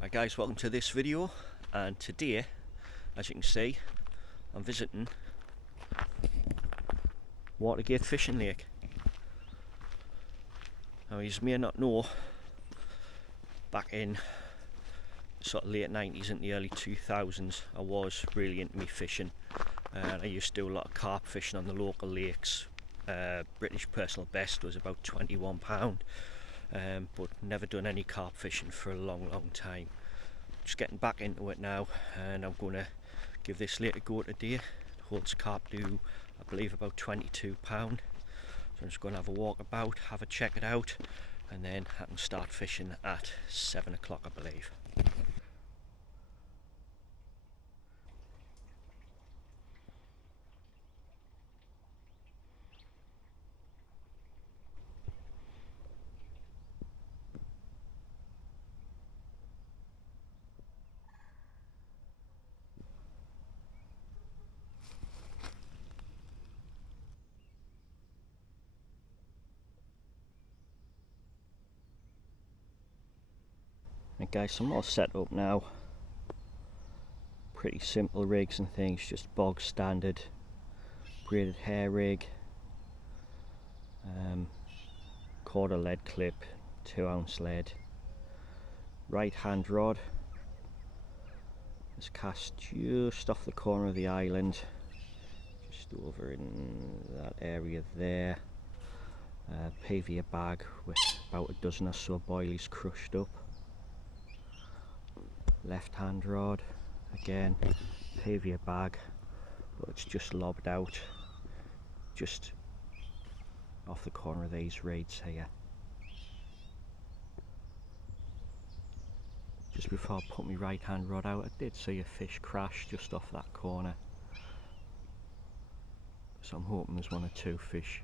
Hi guys, welcome to this video, and today, as you can see, I'm visiting Watergate fishing lake. Now you may not know, back in sort of late 90s and the early 2000s I was really into me fishing, and I used to do a lot of carp fishing on the local lakes. British personal best was about £21, but never done any carp fishing for a long time. Just getting back into it now, and I'm going to give this lake a go today. It holds carp to, I believe, about £22. So I'm just going to have a walk about, have a check it out, and then I can start fishing at 7 o'clock, I believe. Right guys, so I'm all set up now. Pretty simple rigs and things, just bog standard braided hair rig, quarter lead clip, 2-ounce lead, right hand rod. It's cast just off the corner of the island, just over in that area there. PVA bag with about a dozen or so boilies crushed up. Left hand rod, again PVA bag, but it's just lobbed out just off the corner of these reeds here. Just before I put my right hand rod out, I did see a fish crash just off that corner, so I'm hoping there's one or two fish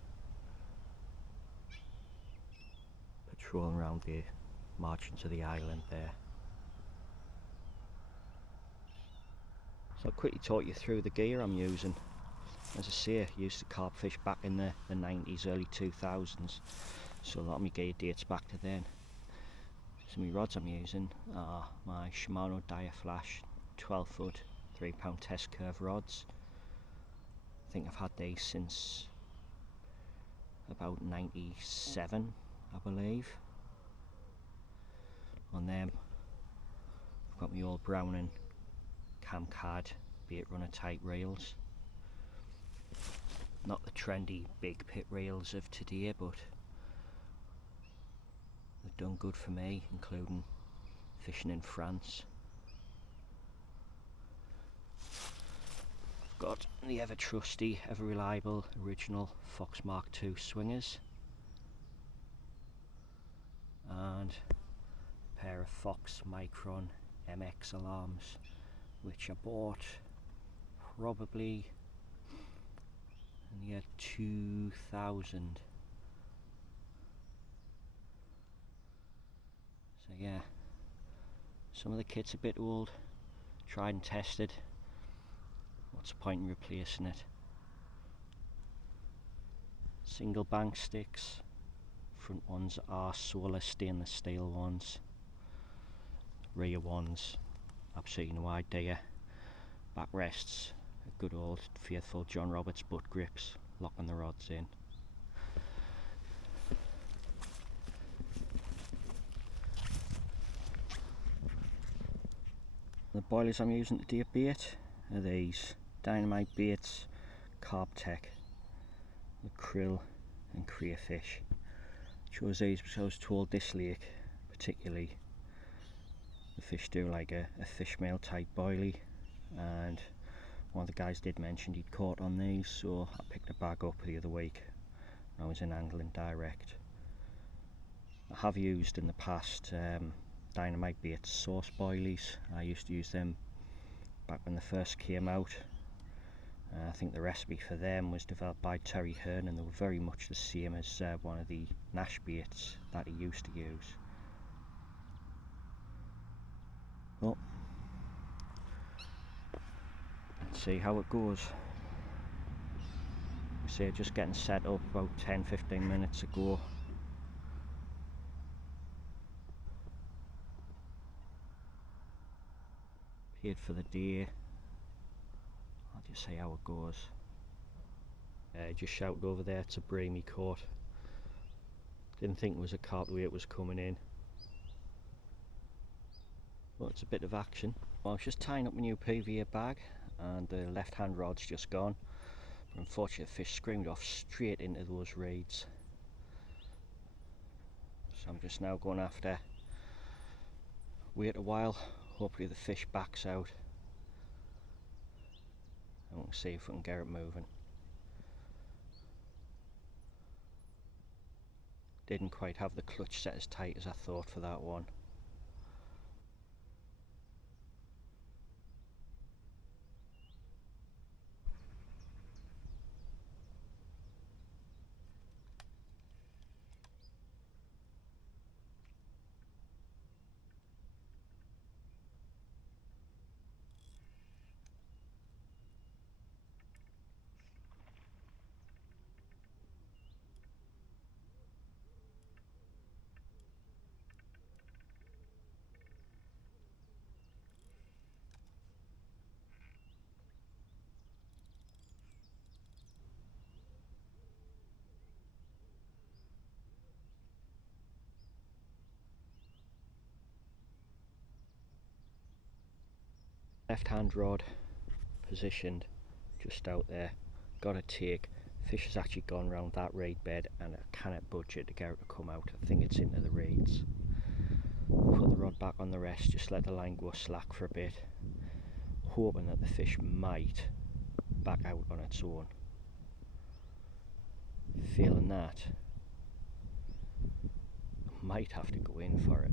patrolling around the margins of the island there. So I'll quickly talk you through the gear I'm using. As I say, I used to carp fish back in the 90s, early 2000s, so a lot of my gear dates back to then. So my rods I'm using are my Shimano Diaflash 12 foot 3-pound test curve rods. I think I've had these since about 97, I believe. On them I've got my old Browning camcad bait runner type reels. Not the trendy big pit reels of today, but they've done good for me, including fishing in France. I've got the ever trusty, ever reliable original Fox Mark II swingers, and a pair of Fox Micron MX alarms, which I bought probably in the year 2000. So yeah, some of the kit's a bit old, tried and tested. What's the point in replacing it? Single bank sticks, front ones are solar stainless steel ones, rear ones absolutely no idea. Backrests, a good old faithful John Roberts butt grips, locking the rods in. The boilies I'm using today bait are these Dynamite baits, Carp Tech, the Krill and crayfish. Chose these because I was told this lake particularly, the fish do like a fish meal type boilie, and one of the guys did mention he'd caught on these, so I picked a bag up the other week when I was in angling direct. I have used in the past Dynamite baits sauce boilies. I used to use them back when they first came out. I think the recipe for them was developed by Terry Hearn, and they were very much the same as one of the Nash baits that he used to use. Well, let's see how it goes. I say just getting set up about 10-15 minutes ago. here for the day. I'll just see how it goes. Just shouted over there, it's a bream he caught. Didn't think it was a carp the way it was coming in. Well, it's a bit of action. Well, I was just tying up my new PVA bag and the left hand rod's just gone. But unfortunately the fish screamed off straight into those reeds. So I'm just now going after, wait a while, hopefully the fish backs out and we'll see if we can get it moving. Didn't quite have the clutch set as tight as I thought for that one. Left hand rod positioned just out there, got a take. Fish has actually gone round that reed bed and I cannot budge it to get it to come out. I think it's into the reeds. Put the rod back on the rest, just let the line go slack for a bit, hoping that the fish might back out on its own. Feeling that, I might have to go in for it.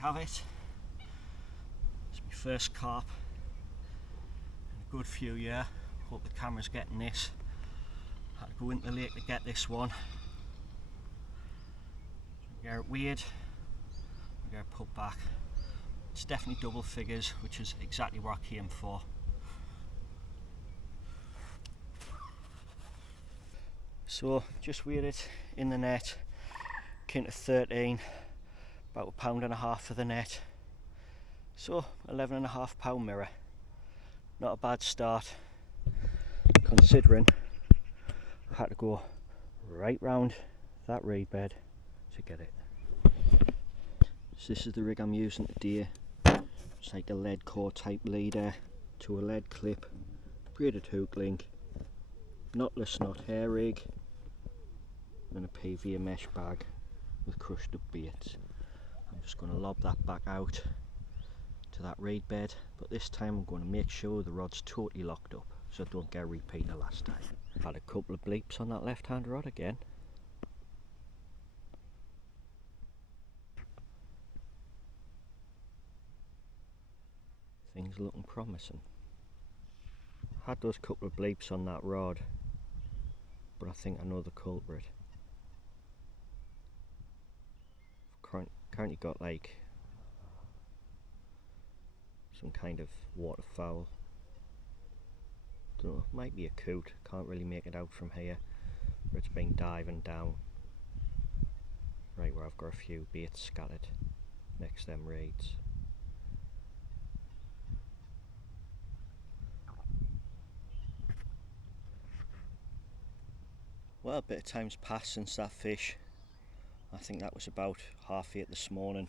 Have it. It's my first carp in a good few years. Hope the camera's getting this. Had to go into the lake to get this one. Get it weighed, get it put back. It's definitely double figures, which is exactly what I came for. So just weighed it in the net, came to 13. About £1.5 pound for the net, so £11.5 mirror. Not a bad start, considering I had to go right round that reed bed to get it. So this is the rig I'm using today. It's like a lead core type leader to a lead clip, braided hook link, knotless knot hair rig, and a PVA mesh bag with crushed up baits. I'm just going to lob that back out to that reed bed, but this time I'm going to make sure the rod's totally locked up so I don't get a repeat of last time. Had a couple of bleeps on that left hand rod again. Things looking promising. Had those couple of bleeps on that rod, but I think I know the culprit. Currently got like some kind of waterfowl. Don't know, might be a coot, can't really make it out from here, but it's been diving down right where I've got a few baits scattered next to them reeds. Well, a bit of time's passed since that fish. I think that was about 8:30 this morning.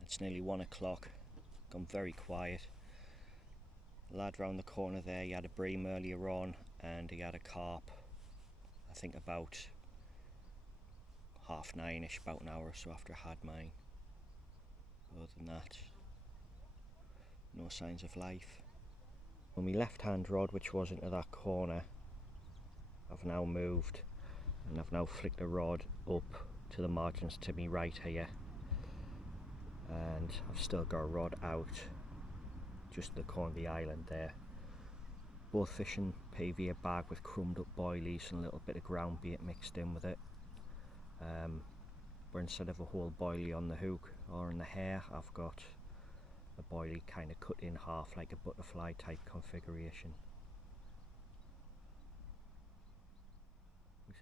It's nearly 1 o'clock, gone very quiet. The lad round the corner there, he had a bream earlier on and he had a carp, I think about 9:30ish, about an hour or so after I had mine. Other than that, no signs of life. Well, my left hand rod, which was into that corner, I've now moved and I've now flicked the rod up to the margins to me right here, and I've still got a rod out just at the corner of the island there, both fishing PVA bag with crumbed up boilies and a little bit of ground bait mixed in with it. But instead of a whole boilie on the hook or in the hair, I've got a boilie kind of cut in half like a butterfly type configuration.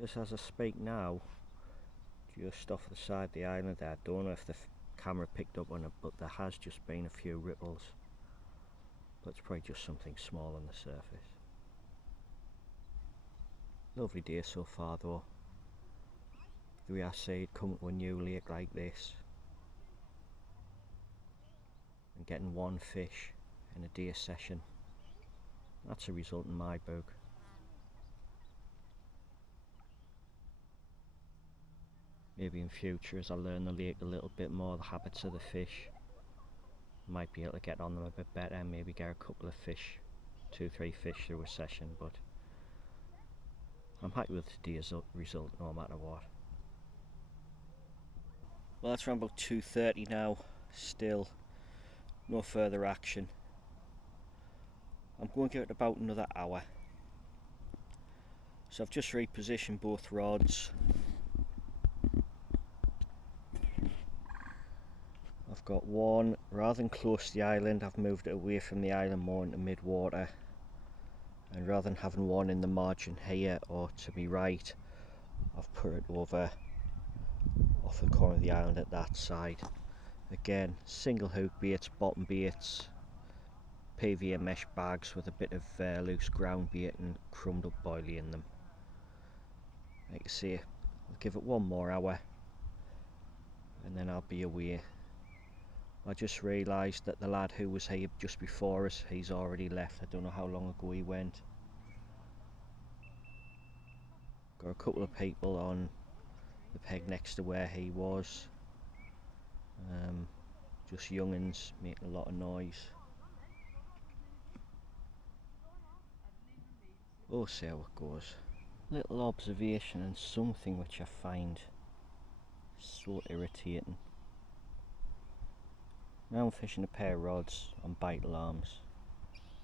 Just as I speak now, just off the side of the island there, I don't know if the camera picked up on it, but there has just been a few ripples. But it's probably just something small on the surface. Lovely day so far though. The way I say it, coming to a new lake like this and getting one fish in a day session, that's a result in my book. Maybe in future, as I learn the lake a little bit more, the habits of the fish, might be able to get on them a bit better and maybe get a couple of fish, 2-3 fish through a session, but I'm happy with today's result no matter what. Well, it's around about 2:30 now, still no further action. I'm going to give it about another hour. So I've just repositioned both rods. I've got one, rather than close to the island, I've moved it away from the island more into mid-water. And rather than having one in the margin here or to my right, I've put it over off the corner of the island at that side. Again, single hook baits, bottom baits, PVA mesh bags with a bit of loose ground bait and crumbed up boilie in them. Like I say, I'll give it one more hour and then I'll be away. I just realised that the lad who was here just before us, he's already left. I don't know how long ago he went. Got a couple of people on the peg next to where he was. Just young'uns making a lot of noise. We'll see how it goes. Little observation and something which I find so irritating. Now I'm fishing a pair of rods on bite alarms,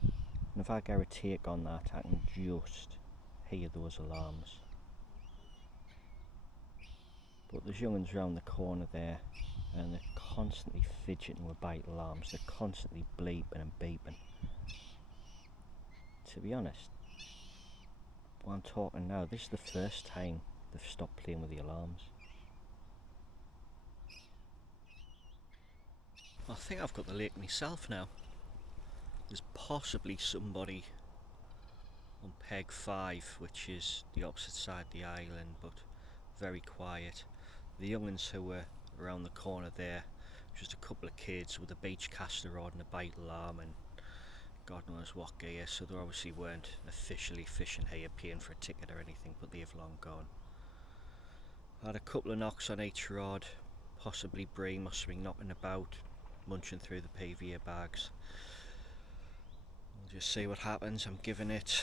and if I get a take on that, I can just hear those alarms. But there's young'uns round the corner there, and they're constantly fidgeting with bite alarms. They're constantly bleeping and beeping. To be honest, while I'm talking now, this is the first time they've stopped playing with the alarms. I think I've got the lake myself now. There's possibly somebody on peg 5, which is the opposite side of the island, but very quiet. The young'uns who were around the corner there, just a couple of kids with a beach caster rod and a bite alarm and God knows what gear, so they obviously weren't officially fishing here, paying for a ticket or anything, but they've long gone. I had a couple of knocks on each rod, possibly bream or something knocking about, munching through the PVA bags. We'll just see what happens. I'm giving it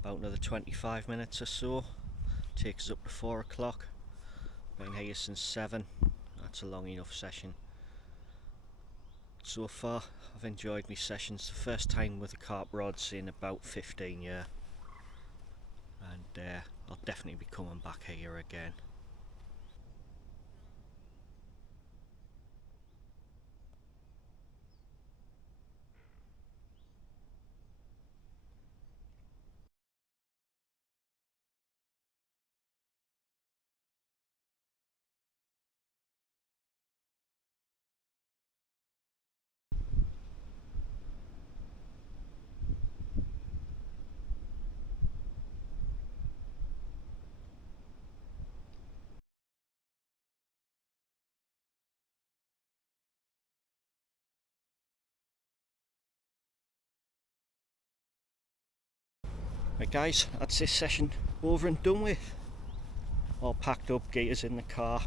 about another 25 minutes or so. Takes us up to 4 o'clock. Been here since 7. That's a long enough session. So far I've enjoyed my sessions. The first time with the carp rods in about 15 years, and I'll definitely be coming back here again. Right guys, that's this session over and done with. All packed up, gaiters in the car.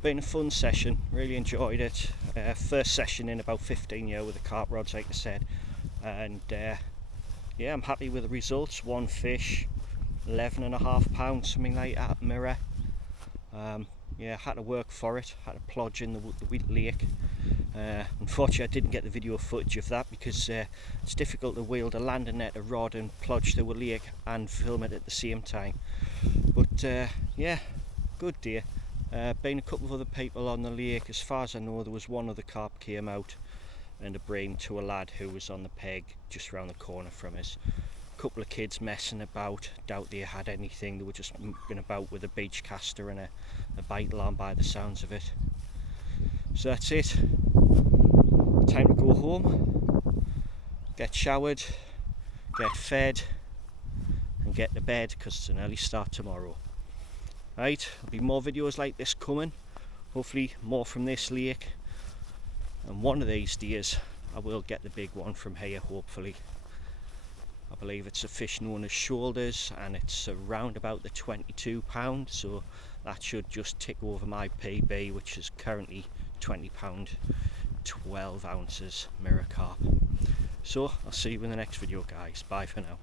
Been a fun session, really enjoyed it. First session in about 15 years with the carp rods, like I said. And yeah, I'm happy with the results. One fish, 11.5 pounds, something like that, mirror. Yeah, had to work for it, had to plodge in the wheat lake. Unfortunately I didn't get the video footage of that because it's difficult to wield a landing net, a rod and plodge through a lake and film it at the same time. But yeah, good deer. Been a couple of other people on the lake. As far as I know, there was one other carp came out and a brain to a lad who was on the peg just round the corner from us. A couple of kids messing about, doubt they had anything, they were just mucking about with a beach caster and a bite line by the sounds of it. So that's it. Time to go home, get showered, get fed and get to bed because it's an early start tomorrow. Right, there'll be more videos like this coming, hopefully more from this lake, and one of these days I will get the big one from here, hopefully. I believe it's a fish known as shoulders and it's around about the £22, so that should just tick over my PB, which is currently £20, 12 ounces mirror carp. So I'll see you in the next video guys, bye for now.